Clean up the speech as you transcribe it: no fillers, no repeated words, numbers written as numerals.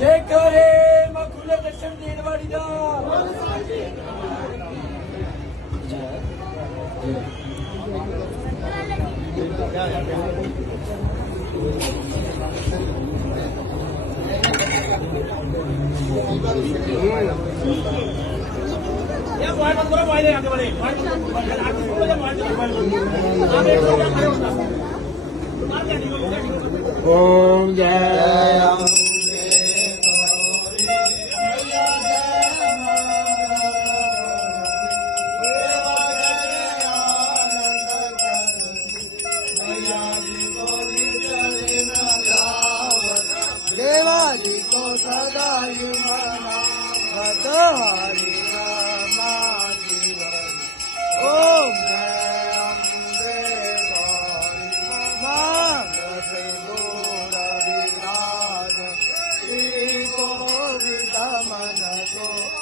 जयकारे मखुल दर्शन देने वाली दा ओम जय देवाजी को सदाई मना हरि रामा जीवन ओम जय अम्बे गौरी मानस गोर विराज श्री को विदमन को